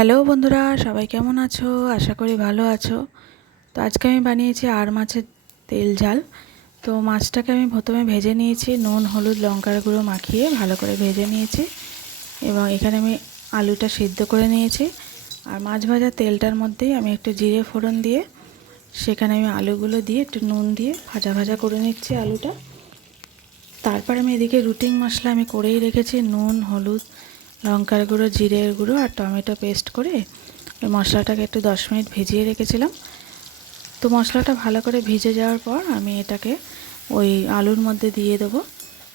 Hello বন্ধুরা, সবাই কেমন আছো? আশা করি ভালো আছো। তো আজকে আমি বানিয়েছি আর মাছের তেল ঝাল। তো মাছটাকে আমি প্রথমে ভেজে নিয়েছি, নুন হলুদ লঙ্কার গুঁড়ো মাখিয়ে ভালো করে ভেজে নিয়েছি। এবং এখানে আমি আলুটা সিদ্ধ করে নিয়েছি। আর মাছ ভাজার তেলটার মধ্যেই আমি একটু জিরে ফোড়ন দিয়ে সেখানে আমি আলুগুলো দিয়ে একটু নুন দিয়ে ভাজা ভাজা করে নিচ্ছি আলুটা। তারপর আমি এদিকে রুটিং মশলা আমি করেই রেখেছি, নুন হলুদ লঙ্কার গুঁড়ো জিরের গুঁড়ো আর টমেটো পেস্ট করে ওই মশলাটাকে একটু 10 মিনিট ভিজিয়ে রেখেছিলাম। তো মশলাটা ভালো করে ভিজে যাওয়ার পর আমি এটাকে ওই আলুর মধ্যে দিয়ে দেবো,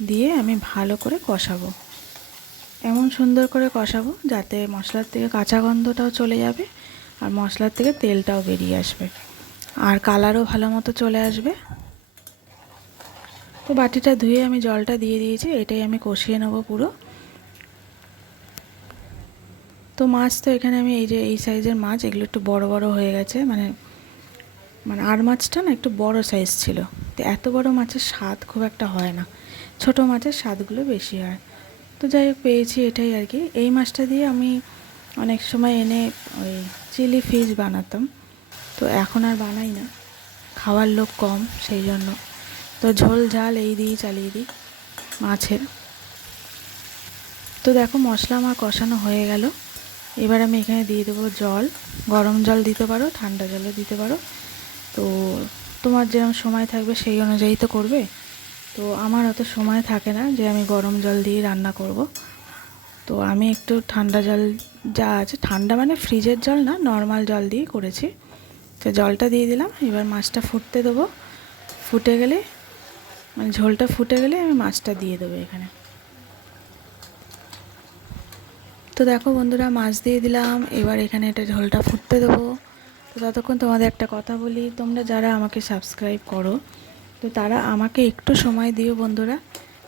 দিয়ে আমি ভালো করে কষাবো। এমন সুন্দর করে কষাবো যাতে মশলার থেকে কাঁচা গন্ধটাও চলে যাবে আর মশলার থেকে তেলটাও বেরিয়ে আসবে আর কালারও ভালো মতো চলে আসবে। তো বাটিটা ধুয়ে আমি জলটা দিয়ে দিয়েছি, এটাই আমি কষিয়ে নেবো পুরো। তো মাছ তো এখানে আমি এই যে এই সাইজের মাছ, এগুলো একটু বড় বড় হয়ে গেছে, মানে আর মাছটা না একটু বড় সাইজ ছিল। তো এত বড় মাছের স্বাদ খুব একটা হয় না, ছোট মাছের স্বাদগুলো বেশি হয়। তো যাই হোক পেয়েছি এটাই আর কি। এই মাছটা দিয়ে আমি অনেক সময় এনে ওই চিলি ফিশ বানাতাম, তো এখন আর বানাই না, খাওয়ার লোক কম সেই জন্য। তো ঝোল ঝাল এই দিয়েই চালিয়ে দিই মাছের। তো দেখো মশলা আমার কষানো হয়ে গেল। এবার আমি এখানে দিয়ে দেবো জল, গরম জল দিতে পারো ঠান্ডা জলও দিতে পারো। তো তোমার যেরকম সময় থাকবে সেই অনুযায়ী তো করবে। তো আমার অত সময় থাকে না যে আমি গরম জল দিয়ে রান্না করব। তো আমি একটু ঠান্ডা জল যা আছে, ঠান্ডা মানে ফ্রিজের জল না, নর্মাল জল দিয়ে করেছি। তো জলটা দিয়ে দিলাম, এবার মাছটা ফুটতে দেবো। ফুটে গেলে মানে ঝোলটা ফুটে গেলে আমি মাছটা দিয়ে দেবো এখানে। তো দেখো বন্ধুরা মাছ দিয়ে দিলাম, এবার এখানে এটা ঝোলটা ফুটতে দেবো। তো ততক্ষণ তোমাদের একটা কথা বলি, তোমরা যারা আমাকে সাবস্ক্রাইব করো তো তারা আমাকে একটু সময় দিও বন্ধুরা।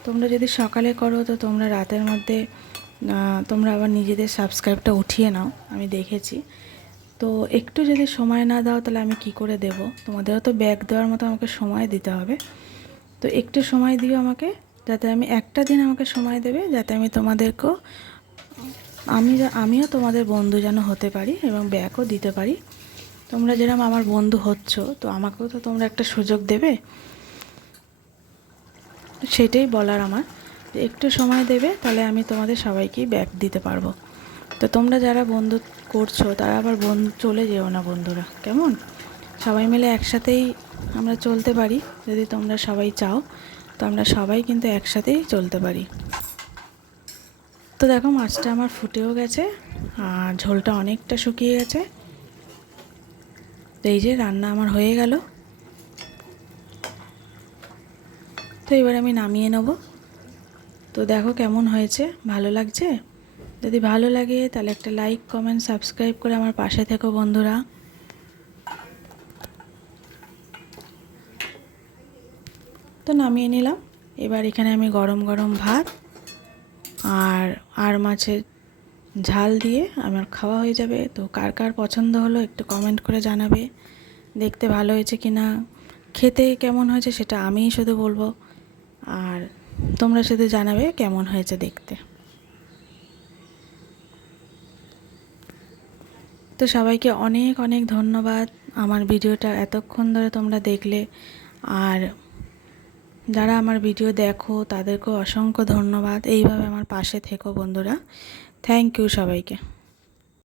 তোমরা যদি সকালে করো তো তোমরা রাতের মধ্যে তোমরা আবার নিজেদের সাবস্ক্রাইবটা উঠিয়ে নাও, আমি দেখেছি। তো একটু যদি সময় না দাও তাহলে আমি কি করে দেব? তোমাদেরও তো ব্যাক দেওয়ার মতো আমাকে সময় দিতে হবে। তো একটু সময় দিও আমাকে, যাতে আমি একটা দিন আমাকে সময় দেবে, যাতে আমি তোমাদেরকেও আমিও তোমাদের বন্ধু যেন হতে পারি এবং ব্যাকও দিতে পারি। তোমরা যেরকম আমার বন্ধু হচ্ছ, তো আমাকেও তো তোমরা একটা সুযোগ দেবে, সেটাই বলার আমার। একটু সময় দেবে তাহলে আমি তোমাদের সবাইকেই ব্যাক দিতে পারবো। তো তোমরা যারা বন্ধু করছো তারা আবার বন্ধু চলে যেও না বন্ধুরা, কেমন? সবাই মিলে একসাথেই আমরা চলতে পারি, যদি তোমরা সবাই চাও তো আমরা সবাই কিন্তু একসাথেই চলতে পারি। তো দেখো মাছটা আমার ফুটেও গেছে আর ঝোলটা অনেকটা শুকিয়ে গেছে। তো এই যে রান্না আমার হয়ে গেল। তো এবার আমি নামিয়ে নেব। তো দেখো কেমন হয়েছে, ভালো লাগছে? যদি ভালো লাগে তাহলে একটা লাইক কমেন্ট সাবস্ক্রাইব করে আমার পাশে থেকো বন্ধুরা। তো নামিয়ে নিলাম। এবার এখানে আমি গরম গরম ভাত আর মাছের ঝাল দিয়ে আমার খাওয়া হয়ে যাবে। তো কার কার পছন্দ হলো একটু কমেন্ট করে জানাবে, দেখতে ভালো হয়েছে কি না, খেতে কেমন হয়েছে সেটা আমিই শুধু বলবো, আর তোমরা শুধু জানাবে কেমন হয়েছে দেখতে। তো সবাইকে অনেক অনেক ধন্যবাদ আমার ভিডিওটা এতক্ষণ ধরে তোমরা দেখলে। আর যারা আমার ভিডিও দেখো তাদেরকেও অসংখ্য ধন্যবাদ, এইভাবে আমার পাশে থেকো বন্ধুরা। থ্যাংক ইউ সবাইকে।